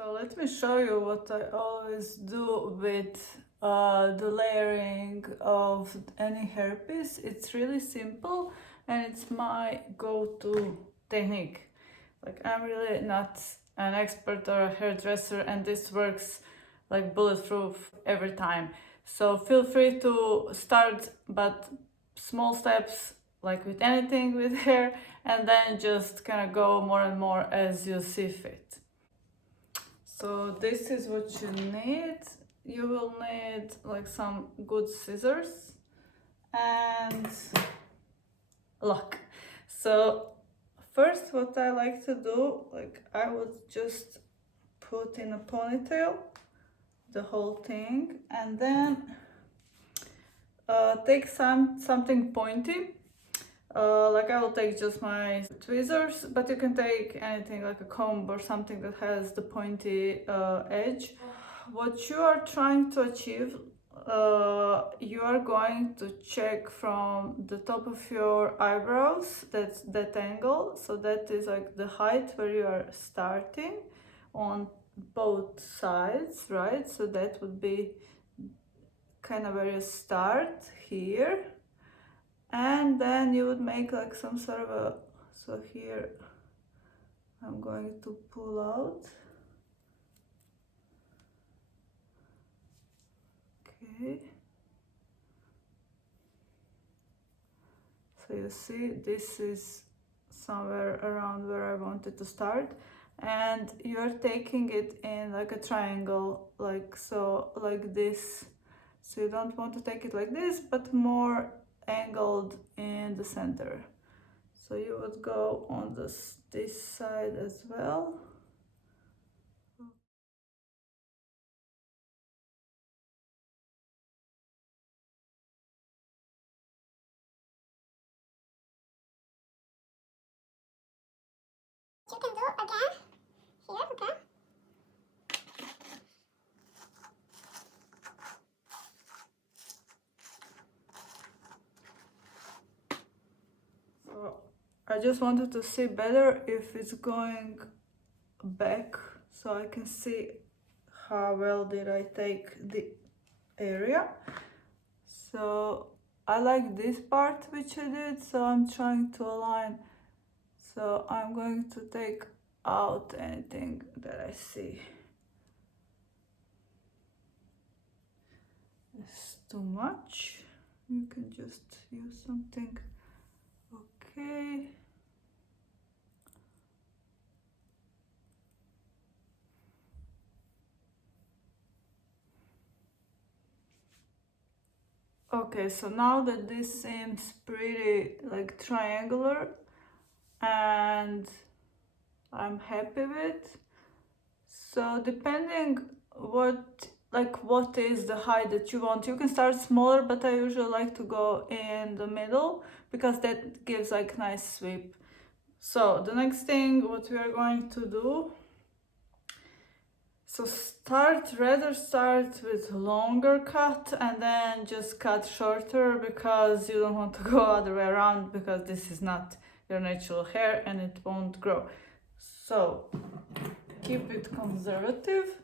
So let me show you what I always do with the layering of any hairpiece. It's really simple and it's my go-to technique. Like, I'm really not an expert or a hairdresser, and this works like bulletproof every time. So feel free to start but small steps, like with anything with hair, and then just kind of go more and more as you see fit. So this is what you need. You will need like some good scissors and luck. So first, what I like to do, like, I would just put in a ponytail the whole thing, and then take something pointy. Like, I will take just my tweezers, but you can take anything like a comb or something that has the pointy edge. What you are trying to achieve, you are going to check from the top of your eyebrows, that's that angle, so that is like the height where you are starting on both sides, right? So that would be kind of where you start here, and then you would make like some sort of a, so here I'm going to pull out. Okay, so you see this is somewhere around where I wanted to start, and you're taking it in like a triangle, like so, like this. So you don't want to take it like this, but more angled in the center. So you would go on this side as well. You can do again here, okay? So I just wanted to see better if it's going back, so I can see how well did I take the area. So I like this part which I did, so I'm trying to align. So I'm going to take out anything that I see is too much. You can just use something. Okay. Okay, so now that this seems pretty like triangular and I'm happy with, so depending what is the height that you want, you can start smaller, but I usually like to go in the middle because that gives like nice sweep. So the next thing what we are going to do, so rather start with longer cut and then just cut shorter, because you don't want to go other way around, because this is not your natural hair and it won't grow. So keep it conservative.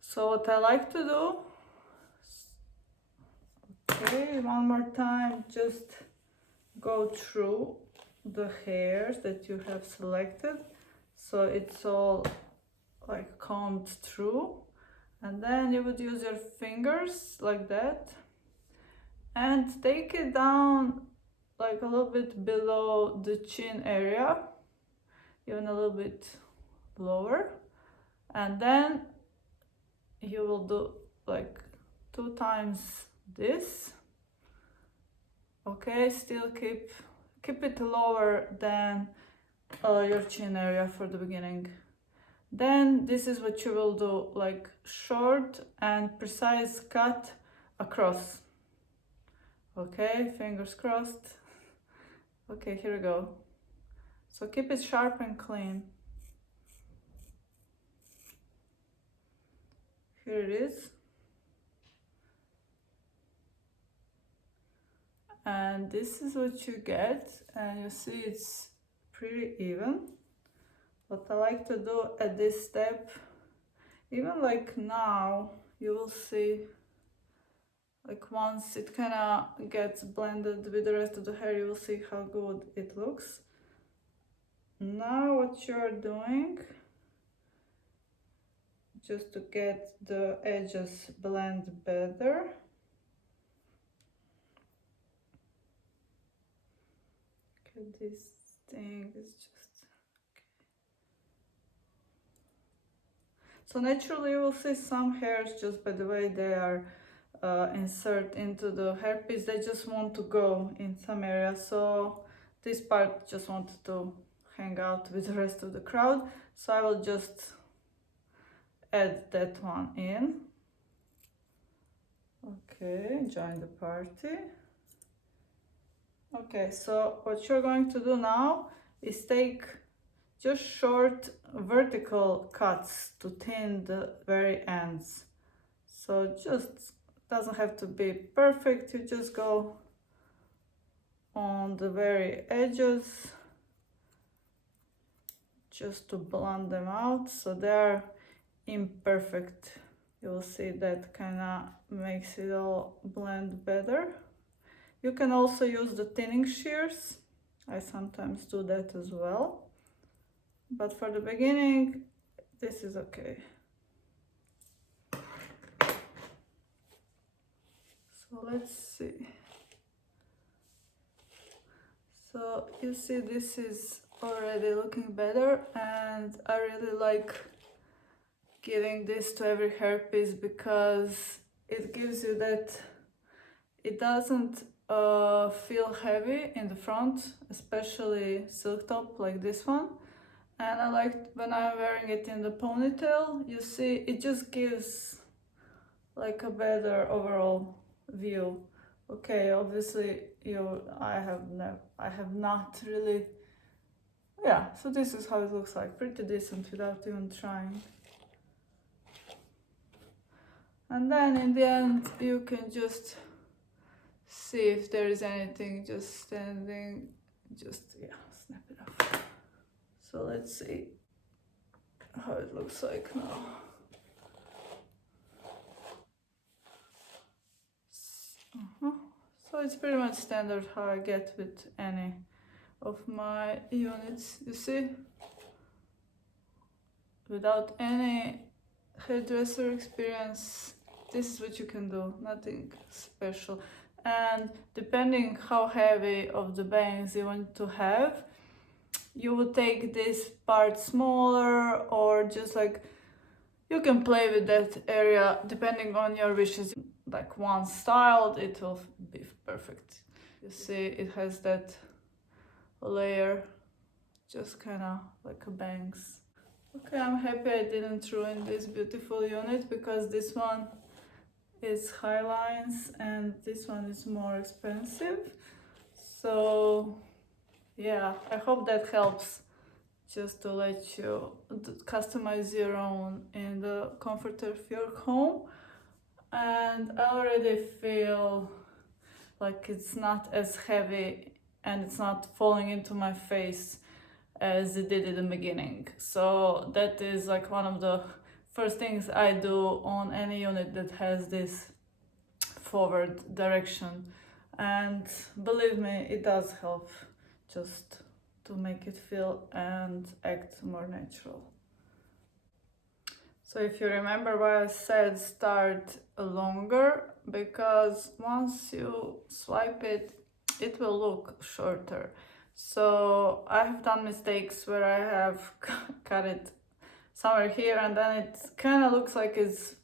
So what I like to do, okay, one more time, just go through the hairs that you have selected, so it's all like combed through, and then you would use your fingers like that and take it down like a little bit below the chin area, even a little bit lower, and then you will do like 2 times this. Okay, still keep it lower than your chin area for the beginning. Then this is what you will do, like short and precise cut across. Okay, fingers crossed. Okay, here we go. So keep it sharp and clean. Here it is. And this is what you get, and you see it's pretty even. What I like to do at this step even like now, you will see, like once it kind of gets blended with the rest of the hair, you will see how good it looks. Now what you're doing, just to get the edges blend better, okay, this thing is just okay. So naturally you will see some hairs, just by the way they are insert into the hairpiece, they just want to go in some area, so this part just wanted to hang out with the rest of the crowd, so I will just add that one in. Okay, join the party. Okay, so what you're going to do now is take just short vertical cuts to thin the very ends. So just doesn't have to be perfect, you just go on the very edges just to blend them out so they're imperfect. You'll see that kind of makes it all blend better. You can also use the thinning shears. I sometimes do that as well, but for the beginning this is okay. So let's see. So you see this is already looking better, and I really like giving this to every hairpiece because it gives you that it doesn't feel heavy in the front, especially silk top like this one. And I like when I'm wearing it in the ponytail, you see it just gives like a better overall view. Okay, obviously I have not really, yeah, so this is how it looks like, pretty decent without even trying. And then in the end you can just see if there is anything just standing, just, yeah, snap it off. So let's see how it looks like now. So it's pretty much standard how I get with any of my units, you see? Without any hairdresser experience, this is what you can do, nothing special. And depending how heavy of the bangs you want to have, you will take this part smaller, or just like you can play with that area depending on your wishes. Like once styled, it will be perfect. You see it has that layer, just kind of like a bangs. Okay, I'm happy I didn't ruin this beautiful unit because this one is Highlines and this one is more expensive. So yeah, I hope that helps, just to let you customize your own in the comfort of your home. And I already feel like it's not as heavy and it's not falling into my face as it did in the beginning. So that is like one of the first things I do on any unit that has this forward direction, and believe me, it does help just to make it feel and act more natural. So if you remember why I said start longer, because once you swipe it, it will look shorter. So I have done mistakes where I have cut it somewhere here and then it kind of looks like it's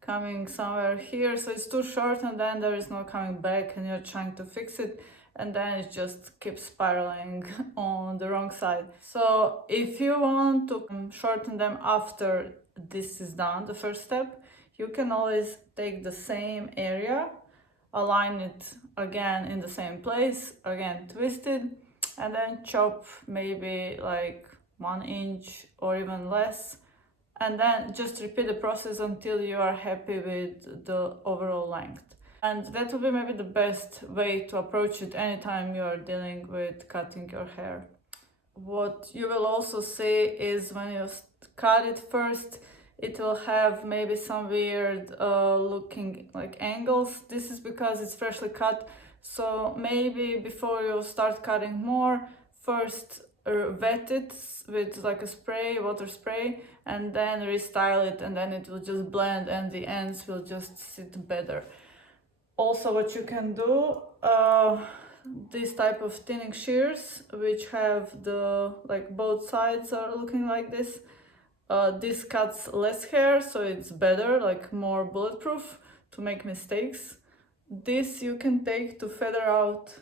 coming somewhere here, so it's too short and then there is no coming back and you're trying to fix it and then it just keeps spiraling on the wrong side. So if you want to shorten them after this is done, the first step, you can always take the same area, align it again in the same place, again twist it, and then chop maybe like 1 inch or even less, and then just repeat the process until you are happy with the overall length. And that will be maybe the best way to approach it anytime you are dealing with cutting your hair. What you will also see is when you cut it first, it will have maybe some weird looking like angles. This is because it's freshly cut, so maybe before you start cutting more, first wet it with like a spray, water spray, and then restyle it, and then it will just blend and the ends will just sit better. Also, what you can do, this type of thinning shears which have the like both sides are looking like this, this cuts less hair, so it's better, like more bulletproof to make mistakes. This you can take to feather out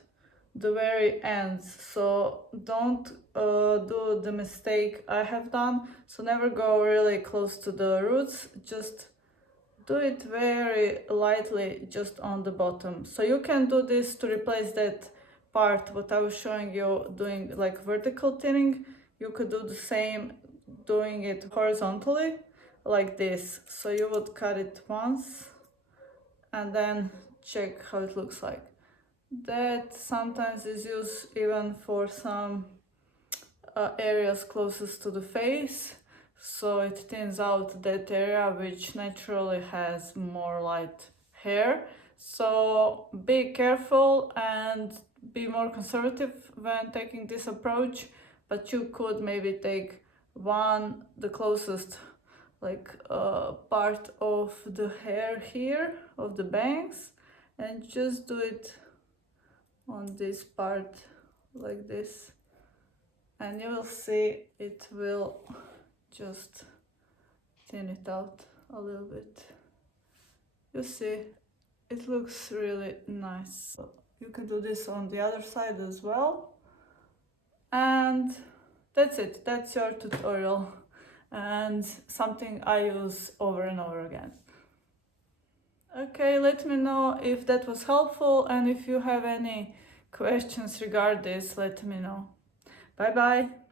the very ends, so don't do the mistake I have done. So never go really close to the roots, just do it very lightly just on the bottom. So you can do this to replace that part what I was showing you doing like vertical thinning. You could do the same doing it horizontally like this. So you would cut it once and then check how it looks like. That sometimes is used even for some areas closest to the face, so it thins out that area which naturally has more light hair. So be careful and be more conservative when taking this approach, but you could maybe take the closest like part of the hair here of the bangs and just do it on this part like this, and you will see it will just thin it out a little bit. You see, it looks really nice. So you can do this on the other side as well. And that's it, that's your tutorial and something I use over and over again. Okay, let me know if that was helpful, and if you have any questions regarding this, let me know. Bye bye.